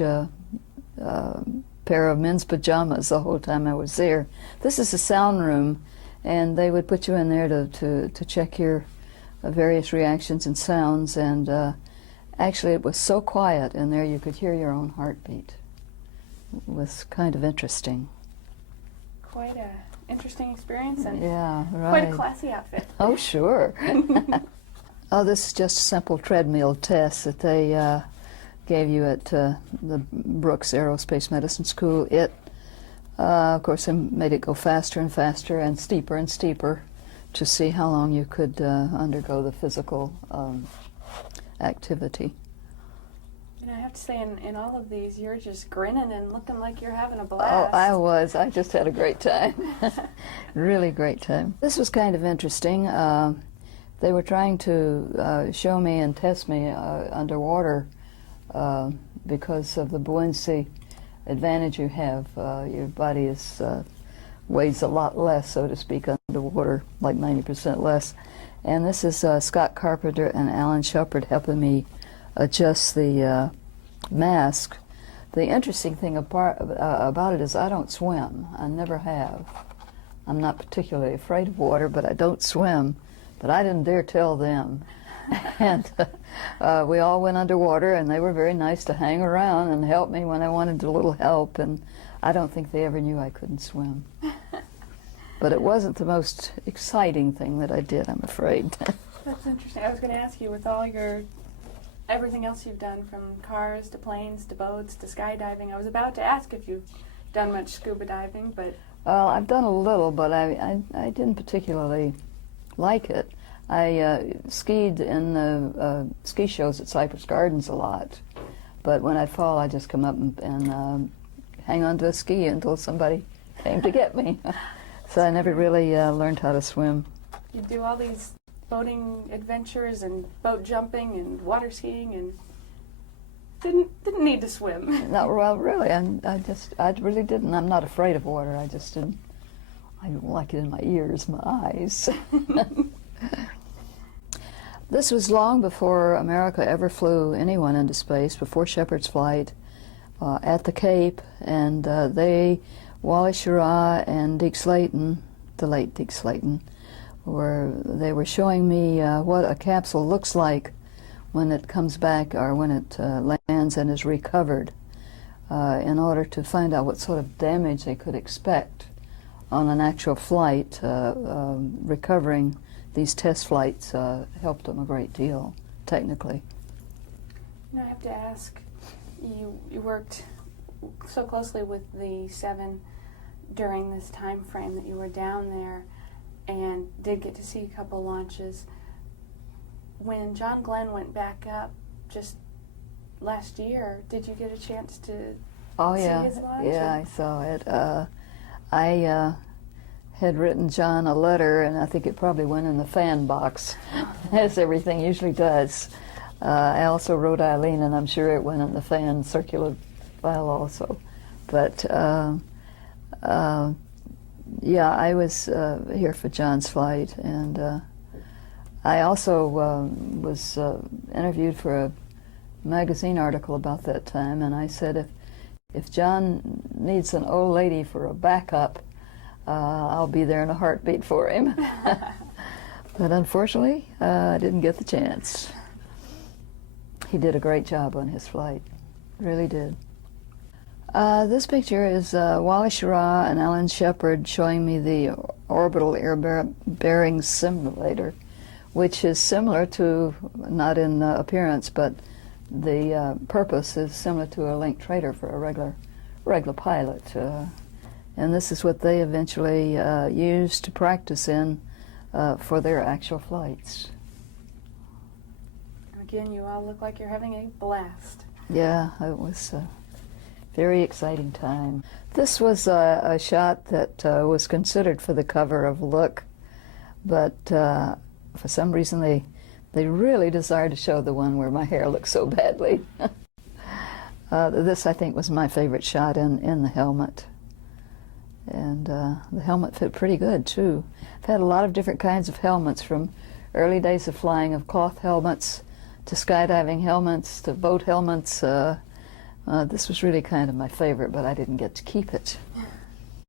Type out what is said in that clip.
uh, pair of men's pajamas the whole time I was there. This is a sound room, and they would put you in there to check your various reactions and sounds, and actually it was so quiet in there you could hear your own heartbeat. It was kind of interesting. Quite a interesting experience, and yeah, right. Quite a classy outfit. Oh, sure. Oh, this is just a simple treadmill test that they gave you at the Brooks Aerospace Medicine School. It, of course, they made it go faster and faster and steeper to see how long you could undergo the physical activity. And I have to say, in all of these, you're just grinning and looking like you're having a blast. Oh, I was. I just had a great time. Really great time. This was kind of interesting. They were trying to show me and test me underwater because of the buoyancy advantage you have. Your body is weighs a lot less, so to speak, underwater, like 90% less. And this is Scott Carpenter and Alan Shepard helping me adjust the mask. The interesting thing about it is I don't swim. I never have. I'm not particularly afraid of water, but I don't swim. But I didn't dare tell them. And we all went underwater, and they were very nice to hang around and help me when I wanted a little help. And I don't think they ever knew I couldn't swim. But it wasn't the most exciting thing that I did, I'm afraid. That's interesting. I was going to ask you, with all your everything else you've done, from cars to planes to boats to skydiving, I was about to ask if you've done much scuba diving, but... Well, I've done a little, but I didn't particularly like it. I skied in the ski shows at Cypress Gardens a lot, but when I'd fall, I'd just come up and hang on to a ski until somebody came to get me. So I never really learned how to swim. You do all these boating adventures and boat jumping and water skiing, and didn't need to swim. No, well, really, I really didn't. I'm not afraid of water. I just didn't. I don't like it in my ears, my eyes. This was long before America ever flew anyone into space, before Shepard's flight at the Cape, and Wally Schirra and Deke Slayton, the late Deke Slayton, they were showing me what a capsule looks like when it comes back or when it lands and is recovered, in order to find out what sort of damage they could expect on an actual flight. Recovering these test flights helped them a great deal, technically. Now I have to ask, you worked so closely with the 7 during this time frame that you were down there, and did get to see a couple launches. When John Glenn went back up just last year, did you get a chance to see his launch? Yeah, I saw it. I had written John a letter, and I think it probably went in the fan box, as everything usually does. I also wrote Eileen, and I'm sure it went in the fan circular file also. But yeah, I was here for John's flight, and I also was interviewed for a magazine article about that time, and I said, if John needs an old lady for a backup, I'll be there in a heartbeat for him. But unfortunately, I didn't get the chance. He did a great job on his flight, really did. This picture is Wally Schirra and Alan Shepard showing me the orbital air bearing simulator, which is similar to, not in appearance, but the purpose is similar to a link trader for a regular pilot. And this is what they eventually used to practice in for their actual flights. Again, you all look like you're having a blast. Yeah, it was a very exciting time. This was a shot that was considered for the cover of Look, but for some reason they really desired to show the one where my hair looked so badly. This, I think, was my favorite shot in the helmet. And the helmet fit pretty good, too. I've had a lot of different kinds of helmets, from early days of flying of cloth helmets to skydiving helmets to boat helmets. This was really kind of my favorite, but I didn't get to keep it.